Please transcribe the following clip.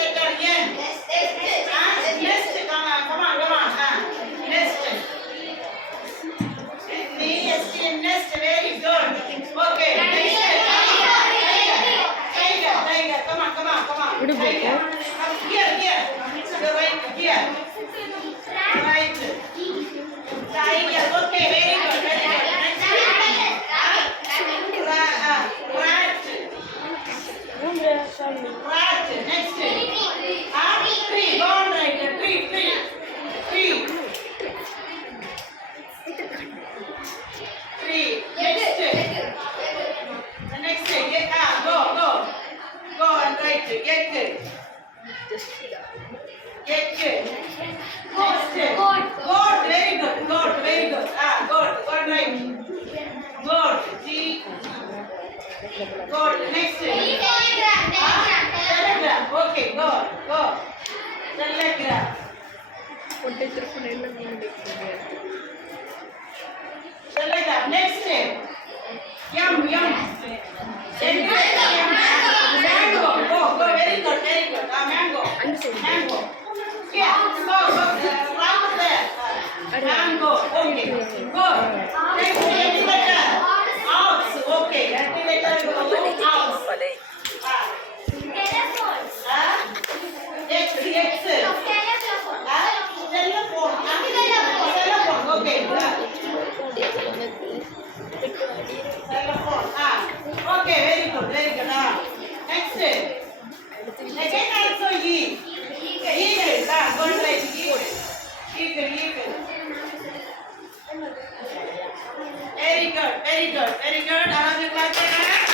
letter N. Nest. Come on, come on, come on. Nest. Nest, nest. Very good. Okay. Next. Tiger, tiger. Come on, come on, come on. Tiger. Come here, here. You're right here. Right. Tiger. Okay, very good, very good. Next. Rat. Rat. Next. Tree. Go on right. Tree, tree. Tree. Tree. Next. The next. Go, go. Go and right. Get. Goat. Goat. Very good. Goat. Very good. Goat. Goat right. Goat. G. Goat. Next. Telegram. Okay. Go. Go. Telegram. Telegram. Next. Yum. Yum. Mango. Go. Go. Very good. Very good. Mango. Mango. Yeah. Go. Go. Round there. Mango. Okay. Go. Next. Letter. Ox. Okay. Letter. Ox. X. Telephone. Telephone. Okay. Telephone. Okay. Very good. Very good. Next. Again also E. Eagle. Go right. Eagle. Very good. Very good. Very good. Another class.